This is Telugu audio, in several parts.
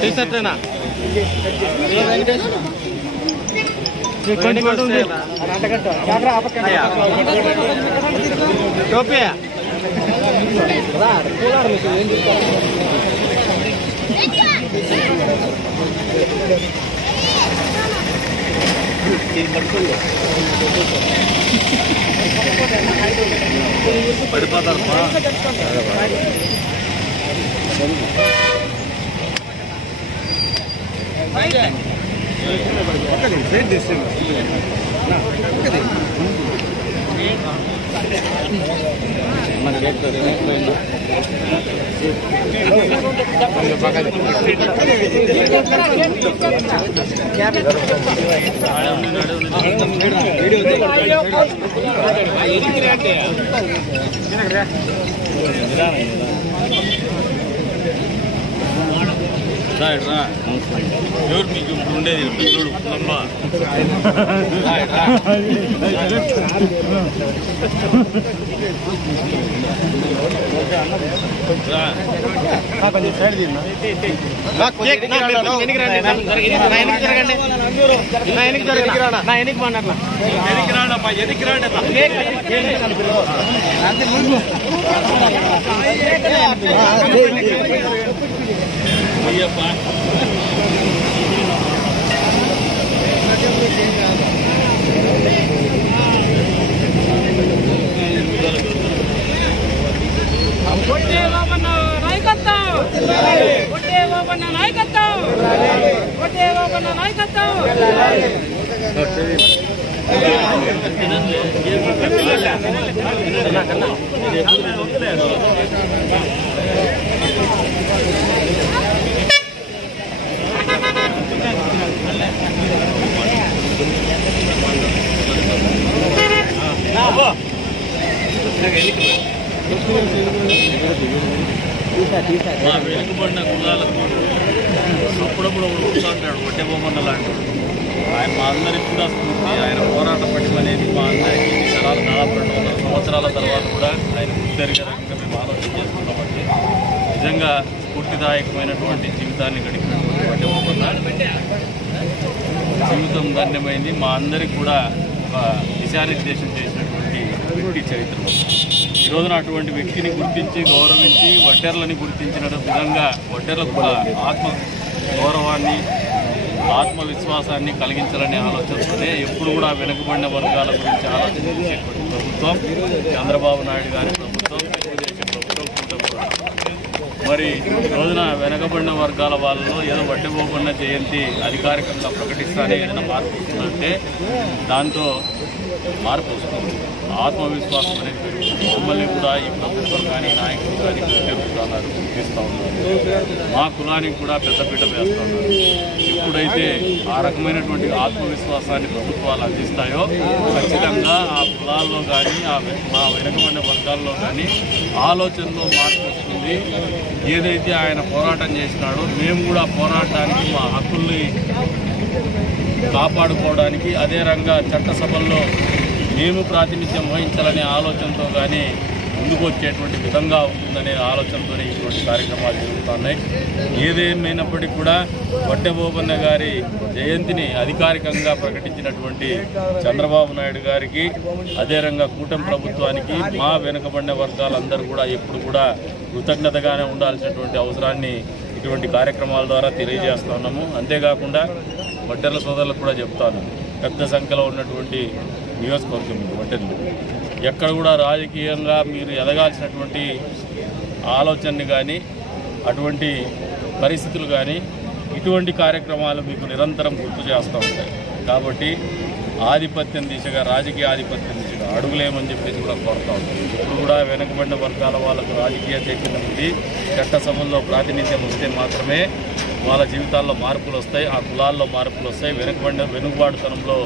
టీషర్టేనా టోపీ పడిపోతారు ఎవరు మీకు ఇప్పుడు ఉండేది చూడు వెనుకబడిన కులాలకు అప్పుడప్పుడు కూర్చుంటాడు వడ్డే బొమ్మన్న లాంటి ఆయన మా అందరికి కూడా స్ఫూర్తి. ఆయన పోరాట పటిమ అనేది మా అందరికీ తరాలు దాదాపు 200 సంవత్సరాల తర్వాత కూడా ఆయన గుర్తెరిగే రకంగా మేము ఆలోచన చేసుకున్నామంటే నిజంగా స్ఫూర్తిదాయకమైనటువంటి జీవితాన్ని గడిపినటువంటి వడ్డే బొమ్మన్న జీవితం ధన్యమైంది. మా అందరికి కూడా ఒక దిశానిర్దేశం చేసినటువంటి వ్యక్తి చరిత్రలో ఈ రోజున అటువంటి వ్యక్తిని గుర్తించి గౌరవించి వడ్డెర్లని గుర్తించిన విధంగా వడ్డెర్లకు కూడా ఆత్మ గౌరవాన్ని ఆత్మవిశ్వాసాన్ని కలిగించాలనే ఆలోచనతోనే ఎప్పుడు కూడా వెనుకబడిన వర్గాల గురించి ఆలోచన చేసేటువంటి ప్రభుత్వం చంద్రబాబు నాయుడు గారి ప్రభుత్వం, తెలుగుదేశం ప్రభుత్వం, కూటమి. మరి ఈ రోజున వెనుకబడిన వర్గాల వాళ్ళలో ఏదో వడ్డీ బొమ్మన్న జయంతి అధికారికంగా ప్రకటిస్తానే ఏదైనా మార్పు వస్తుందంటే దాంతో మార్పు వస్తుంది. ఆత్మవిశ్వాసం అనేది పెరుగుతుంది. మమ్మల్ని కూడా ఈ ప్రభుత్వం కానీ నాయకులు కానీ గుర్తిస్తున్నారు, గుర్తిస్తూ ఉన్నారు. మా కులానికి కూడా పెద్దపీట వేస్తూ ఉన్నారు. ఎప్పుడైతే ఆ రకమైనటువంటి ఆత్మవిశ్వాసాన్ని ప్రభుత్వాలు అందిస్తాయో ఖచ్చితంగా ఆ కులాల్లో కానీ మా వెనుకబడిన వర్గాల్లో కానీ ఆలోచనలో మార్పు వస్తుంది. ఏదైతే ఆయన పోరాటం చేసినాడో మేము కూడా పోరాటానికి మా హక్కుల్ని కాపాడుకోవడానికి అదే రంగా చట్టసభల్లో మేము ప్రాతినిధ్యం వహించాలనే ఆలోచనతో కానీ ముందుకు వచ్చేటువంటి విధంగా ఉంటుందనే ఆలోచనతోనే ఇటువంటి కార్యక్రమాలు జరుగుతున్నాయి. ఏదేమైనప్పటికీ కూడా వడ్డే బోబన్న గారి జయంతిని అధికారికంగా ప్రకటించినటువంటి చంద్రబాబు నాయుడు గారికి అదే రంగా కూటమి ప్రభుత్వానికి మా వెనుకబడిన వర్గాలందరూ కూడా ఎప్పుడు కూడా కృతజ్ఞతగానే ఉండాల్సినటువంటి అవసరాన్ని ఇటువంటి కార్యక్రమాల ద్వారా తెలియజేస్తూ ఉన్నాము. అంతేకాకుండా వడ్డెర్ల సోదరులకు కూడా చెప్తాను, పెద్ద సంఖ్యలో ఉన్నటువంటి నియోజకవర్గం వడ్డెర్లు ఎక్కడ కూడా రాజకీయంగా మీరు ఎదగాల్సినటువంటి ఆలోచనని కానీ అటువంటి పరిస్థితులు కానీ ఇటువంటి కార్యక్రమాలు మీకు నిరంతరం గుర్తు చేస్తూ ఉంటాయి. కాబట్టి ఆధిపత్యం దిశగా, రాజకీయ ఆధిపత్యం దిశగా అడుగులేమని చెప్పేసి కూడా కోరుతూ ఉంటాం. ఇప్పుడు కూడా వెనుకబడిన వర్గాల వాళ్ళకు రాజకీయ చైతన్యం ఉంది. చట్టసభల్లో ప్రాతినిధ్యం వస్తే మాత్రమే వాళ్ళ జీవితాల్లో మార్పులు వస్తాయి, ఆ కులాల్లో మార్పులు వస్తాయి, వెనుకబాటుతనంలో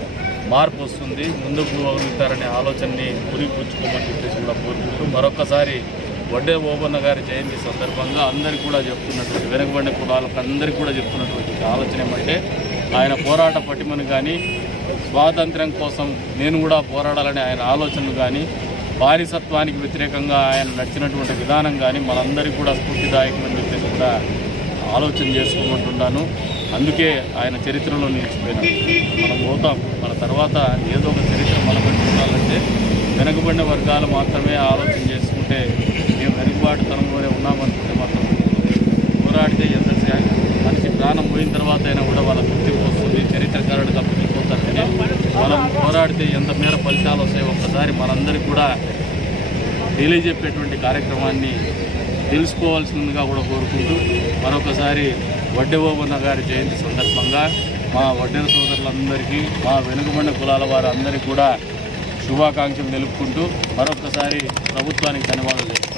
మార్పు వస్తుంది, ముందుకు పోగలుగుతారనే ఆలోచనని పురిపుచ్చుకోమని చెప్పేసి కూడా కోరుకుంటూ మరొకసారి వడ్డే ఓబన్న గారి జయంతి సందర్భంగా అందరికీ కూడా చెప్తున్నటువంటి వెనుకబడిన కులాలకు అందరికీ కూడా చెప్తున్నటువంటి ఆలోచన ఏమంటే ఆయన పోరాట పటిమను కానీ స్వాతంత్ర్యం కోసం నేను కూడా పోరాడాలనే ఆయన ఆలోచనలు కానీ బానిసత్వానికి వ్యతిరేకంగా ఆయన నడిచినటువంటి విధానం కానీ మనందరికీ కూడా స్ఫూర్తిదాయకమని చెప్పేసి కూడా ఆలోచన చేసుకోమంటున్నాను. అందుకే ఆయన చరిత్రలో నిలిచిపోయినాం. మనం పోతాం, మన తర్వాత ఏదో ఒక చరిత్ర మనకంటూ ఉండాలంటే వెనుకబడిన వర్గాలు మాత్రమే ఆలోచన చేసుకుంటే మేము వెనుకబాటుతనంలోనే ఉన్నామనుకుంటే మాత్రం పోరాడితే ఎంత మనిషి ప్రాణం పోయిన తర్వాత అయినా కూడా వాళ్ళ గుర్తింపు వస్తుంది, చరిత్రకారుడిగా మిగిలిపోతారని మనం పోరాడితే ఎంత మేర ఫలితాలు వస్తాయో ఒక్కసారి మనందరికీ కూడా తెలియజెప్పేటువంటి కార్యక్రమాన్ని తెలుసుకోవాల్సిందిగా కూడా కోరుకుంటూ మరొకసారి వడ్డే ఓబన్న గారి జయంతి సందర్భంగా మా వడ్డెర సోదరులందరికీ మా వెనుకబడిన కులాల వారందరికీ కూడా శుభాకాంక్షలు తెలుపుకుంటూ మరొకసారి ప్రభుత్వానికి ధన్యవాదాలు తెలుపుతాం.